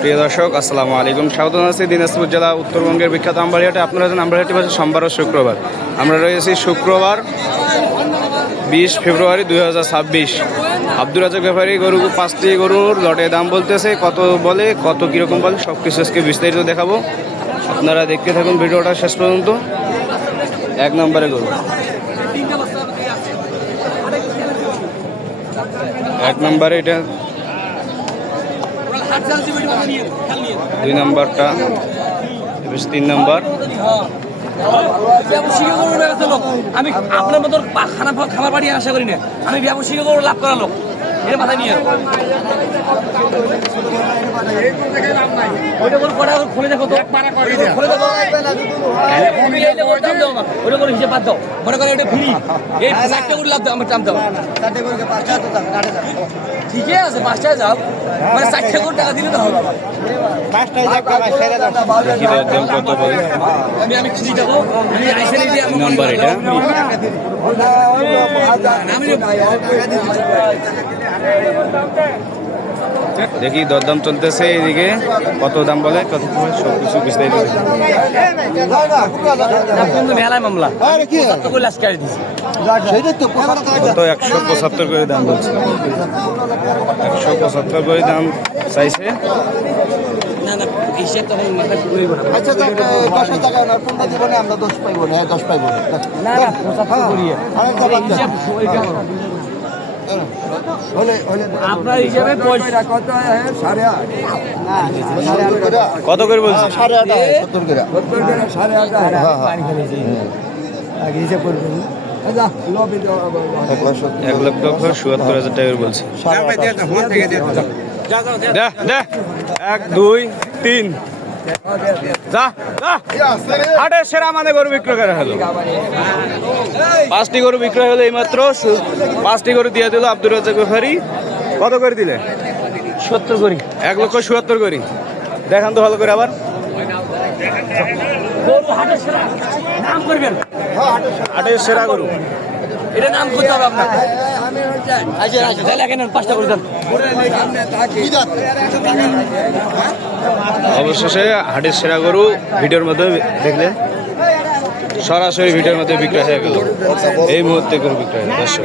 প্রিয় দর্শক, আসসালামু আলাইকুম। স্বাগত জানাচ্ছি দিনাজপুর জেলা উত্তরবঙ্গের বিখ্যাত আমবাড়িহাটে। আপনারা জানেন আমবাড়িহাটে বসে সোমবার ও শুক্রবার। আমরা রয়েছি শুক্রবার 20 ফেব্রুয়ারি 2026। আব্দুর রাজাক ব্যাপারী গরু 5টি গরুর লটে দাম বলতেছে, কত বলে, কত কীরকম বলে, সব কিছু আজকে বিস্তারিত দেখাবো। আপনারা দেখতে থাকুন ভিডিওটা শেষ পর্যন্ত। 1 নম্বরে গরু, 1 নম্বরে এটা, 2 নম্বরটা, 3 নম্বর। আমি আপনার মতো খাবার বাড়ি আশা করি না। আমি ব্যবসায়িক করে লাভ করা লোক, এটা মাথায় নিয়ে খুলে দেখো তো, খুলে দেখো ওটা করে হিসেবে বাদ দাও। মনে করে ওটা ফ্রি, এই 4টা করে লাভ দাও, আমার দাম দাও। ঠিকই আছে, 5টায় যাও, মানে 4টা করে টাকা দিলে তো হবে। আমি খুশি যাবো। নাম্বার এটা, দেখি দরদাম চলতেছে। এইদিকে কত দাম বলে, কত সব কিছু বিস্তারিত মেলায় মামলা কত 175 করে দাম বলছে, 175 করে দাম চাইছে। আপনার হিসাবে কত করে বলছে? 1,77,000 টাকা বলছে। 1, 2, 3 যা যা। হাটের সেরা মানে গরু বিক্রয় করা হলো। 5টি গরু বিক্রয় হলো এইমাত্র। 5টি গরু দিয়ে দিল আব্দুর রাজাক ব্যাপারী। কত করে দিলে? 70 করি। 1,77,000 করি। দেখান তো ভালো করে আবার। হাটের সেরা গরু, এটা নাম করতে হবে আপনার। অবশেষে হাটের সেরা গরু ভিডিওর মধ্যে দেখলেন, সরাসরি ভিডিওর মধ্যে বিক্রয় হয়ে গেল। এই মুহূর্তে গরু বিক্রয় হয়ে দর্শক।